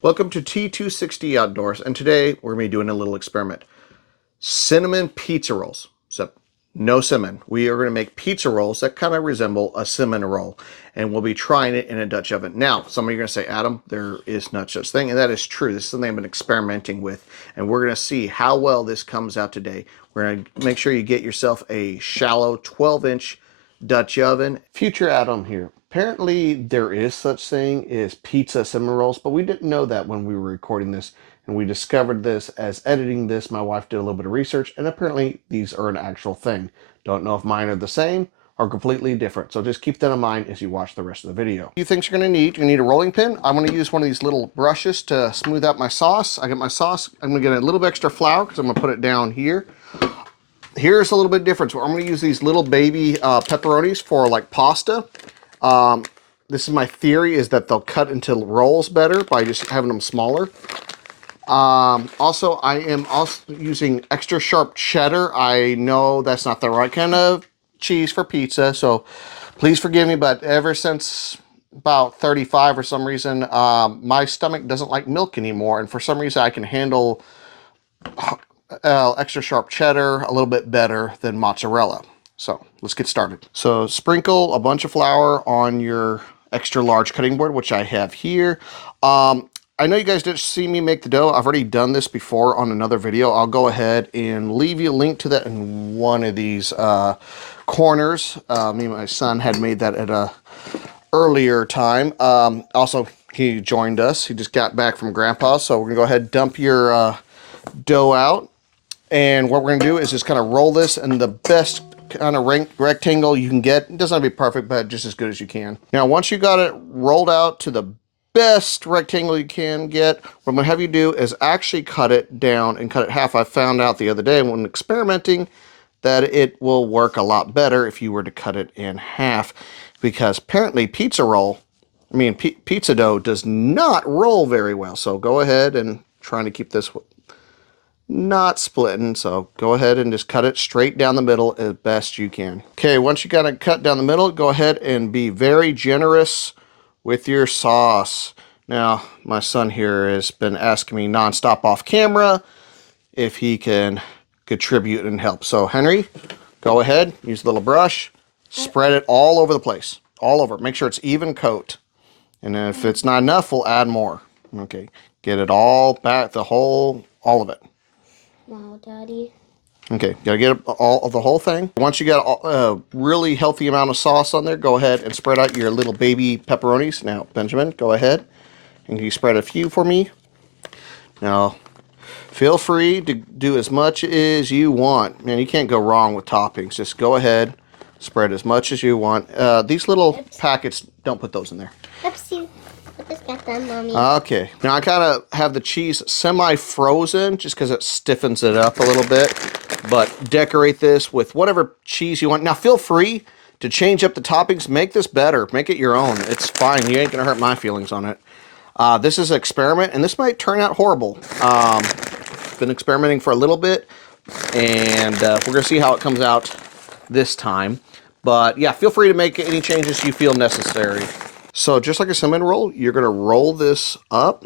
Welcome to T260 Outdoors, and today we're going to be doing a little experiment. Cinnamon pizza rolls. So, no cinnamon. We are going to make pizza rolls that kind of resemble a cinnamon roll, and we'll be trying it in a Dutch oven. Now, some of you are going to say, Adam, there is no such thing, and that is true. This is something I've been experimenting with, and we're going to see how well this comes out today. We're going to make sure you get yourself a shallow 12-inch Dutch oven. Future Adam here. Apparently there is such thing as pizza cinnamon rolls, but we didn't know that when we were recording this, and we discovered this as editing this. My wife did a little bit of research, and apparently these are an actual thing. Don't know if mine are the same or completely different, so just keep that in mind as you watch the rest of the video. A few things you're going to need. You're going to need a rolling pin. I'm going to use one of these little brushes to smooth out my sauce. I get my sauce. I'm going to get a little bit extra flour because I'm going to put it down here. Here's a little bit different. So I'm going to use these little baby pepperonis for like pasta. This is my theory, is that they'll cut into rolls better by just having them smaller. Also, I am also using extra sharp cheddar. I know that's not the right kind of cheese for pizza, so please forgive me, but ever since about 35 for some reason, my stomach doesn't like milk anymore, and for some reason I can handle extra sharp cheddar a little bit better than mozzarella. So let's get started. So sprinkle a bunch of flour on your extra large cutting board, which I have here. I know you guys didn't see me make the dough. I've already done this before on another video. I'll go ahead and leave you a link to that in one of these corners. Me and my son had made that at a earlier time. Also, he joined us. He just got back from Grandpa, so we're gonna go ahead and dump your dough out. And what we're going to do is just kind of roll this in the best kind of rectangle you can get. It doesn't have to be perfect, but just as good as you can. Now, once you got it rolled out to the best rectangle you can get, what I'm going to have you do is actually cut it down and cut it half. I found out the other day when experimenting that it will work a lot better if you were to cut it in half, because apparently pizza dough does not roll very well. So go ahead and trying to keep this not splitting, so go ahead and just cut it straight down the middle as best you can. Okay, once you got it cut down the middle, go ahead and be very generous with your sauce. Now, my son here has been asking me nonstop off camera if he can contribute and help. So Henry, go ahead, use a little brush, spread it all over the place, all over. Make sure it's even coat. And if it's not enough, we'll add more. Okay, get it all back, all of it. Wow, Daddy. Okay, gotta get all of the whole thing. Once you got a really healthy amount of sauce on there, go ahead and spread out your little baby pepperonis. Now, Benjamin, go ahead and you spread a few for me. Now, feel free to do as much as you want. Man, you can't go wrong with toppings. Just go ahead, spread as much as you want. These little packets, don't put those in there. Oopsie. I just got them, Mommy. Okay, now I kind of have the cheese semi-frozen just because it stiffens it up a little bit, but decorate this with whatever cheese you want. Now feel free to change up the toppings, make this better, make it your own. It's fine, you ain't gonna hurt my feelings on it. This is an experiment, and this might turn out horrible. Been experimenting for a little bit, and we're gonna see how it comes out this time. But yeah, feel free to make any changes you feel necessary. So just like a cinnamon roll, you're going to roll this up,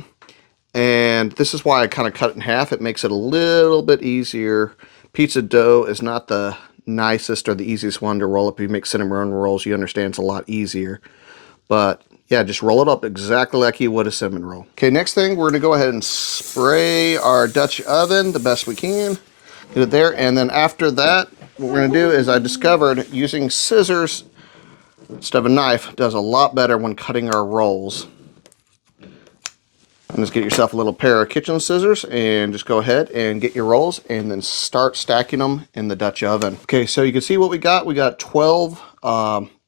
and this is why I kind of cut it in half. It makes it a little bit easier. Pizza dough is not the nicest or the easiest one to roll up. If you make cinnamon rolls, you understand it's a lot easier. But yeah, just roll it up exactly like you would a cinnamon roll. Okay, next thing, we're going to go ahead and spray our Dutch oven the best we can. Get it there, and then after that, what we're going to do is I discovered using scissors instead of a knife does a lot better when cutting our rolls. And just get yourself a little pair of kitchen scissors and just go ahead and get your rolls and then start stacking them in the Dutch oven. Okay, so you can see what we got. We got 12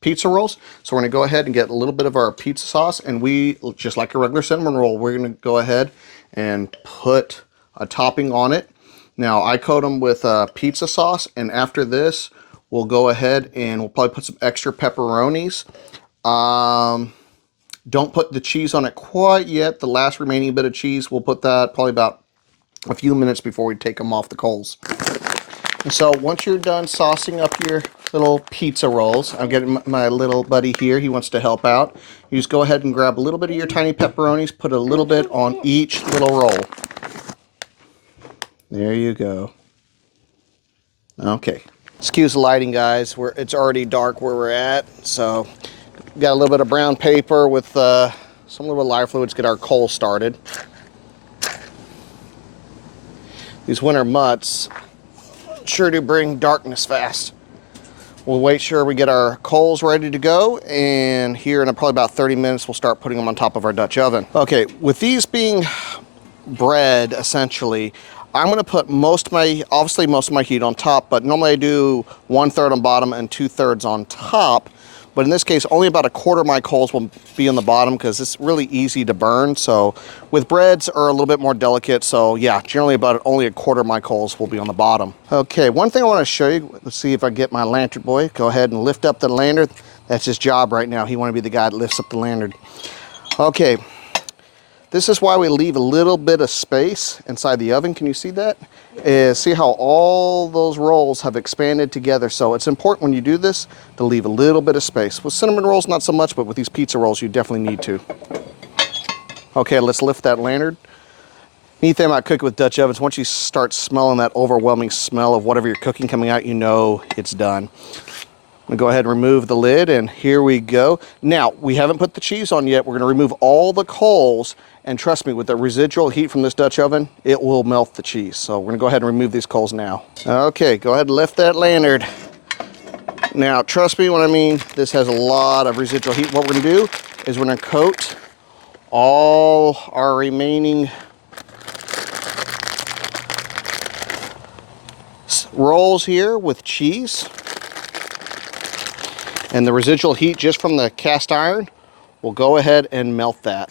pizza rolls. So we're gonna go ahead and get a little bit of our pizza sauce, and we, just like a regular cinnamon roll, we're gonna go ahead and put a topping on it. Now I coat them with pizza sauce, and after this, we'll go ahead and we'll probably put some extra pepperonis. Don't put the cheese on it quite yet. The last remaining bit of cheese, we'll put that probably about a few minutes before we take them off the coals. And so once you're done saucing up your little pizza rolls. I'm getting my little buddy here. He wants to help out. You just go ahead and grab a little bit of your tiny pepperonis, put a little bit on each little roll. There you go. Okay. Excuse the lighting, guys. It's already dark where we're at, so got a little bit of brown paper with some little lighter fluid to get our coal started. These winter mutts sure do bring darkness fast. We'll wait sure we get our coals ready to go, and here in probably about 30 minutes we'll start putting them on top of our Dutch oven. Okay, with these being bread essentially, I'm going to put obviously most of my heat on top, but normally I do 1/3 on bottom and 2/3 on top. But in this case, only about 1/4 of my coals will be on the bottom because it's really easy to burn. So with breads are a little bit more delicate. So yeah, generally about only 1/4 of my coals will be on the bottom. Okay, one thing I want to show you, let's see if I get my lantern boy. Go ahead and lift up the lantern. That's his job right now. He wants to be the guy that lifts up the lantern. Okay. This is why we leave a little bit of space inside the oven. Can you see that? See how all those rolls have expanded together. So it's important when you do this to leave a little bit of space. With cinnamon rolls, not so much, but with these pizza rolls, you definitely need to. Okay, let's lift that lantern. Neat thing about cooking with Dutch ovens, once you start smelling that overwhelming smell of whatever you're cooking coming out, you know it's done. I'm gonna go ahead and remove the lid, and here we go. Now, we haven't put the cheese on yet. We're gonna remove all the coals, and trust me, with the residual heat from this Dutch oven, it will melt the cheese. So we're gonna go ahead and remove these coals now. Okay, go ahead and lift that lantern. Now, trust me when I mean this has a lot of residual heat. What we're gonna do is we're gonna coat all our remaining rolls here with cheese. And the residual heat just from the cast iron will go ahead and melt that.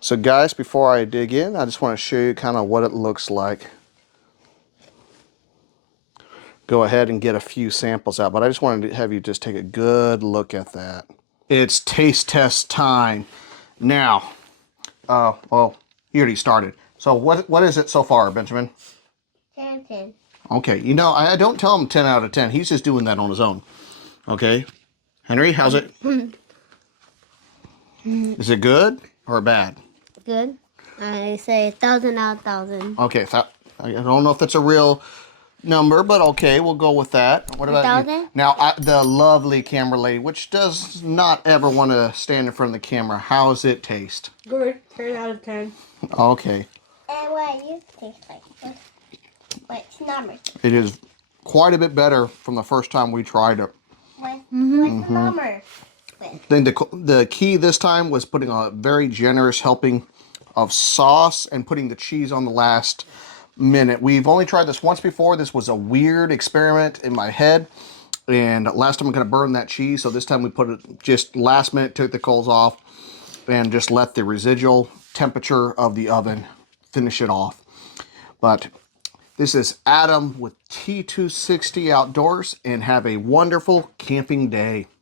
So guys, before I dig in, I just want to show you kind of what it looks like. Go ahead and get a few samples out, but I just wanted to have you just take a good look at that. It's taste test time. Now, well, he already started. So what is it so far, Benjamin? 10 10. Okay, you know, I don't tell him 10 out of 10. He's just doing that on his own. Okay. Henry, how's it? Is it good or bad? Good. I say 1,000 out of 1,000. Okay, I don't know if that's a real number, but okay, we'll go with that. What about you? 1,000? Now, the lovely camera lady, which does not ever want to stand in front of the camera, how does it taste? Good. 10 out of 10. Okay. And what do you taste like? What's numbers? It is quite a bit better from the first time we tried it. What's the number? Then the key this time was putting a very generous helping of sauce and putting the cheese on the last minute. We've only tried this once before. This was a weird experiment in my head. And last time I'm going to burn that cheese. So this time we put it just last minute, took the coals off and just let the residual temperature of the oven finish it off. But this is Adam with T260 Outdoors, and have a wonderful camping day.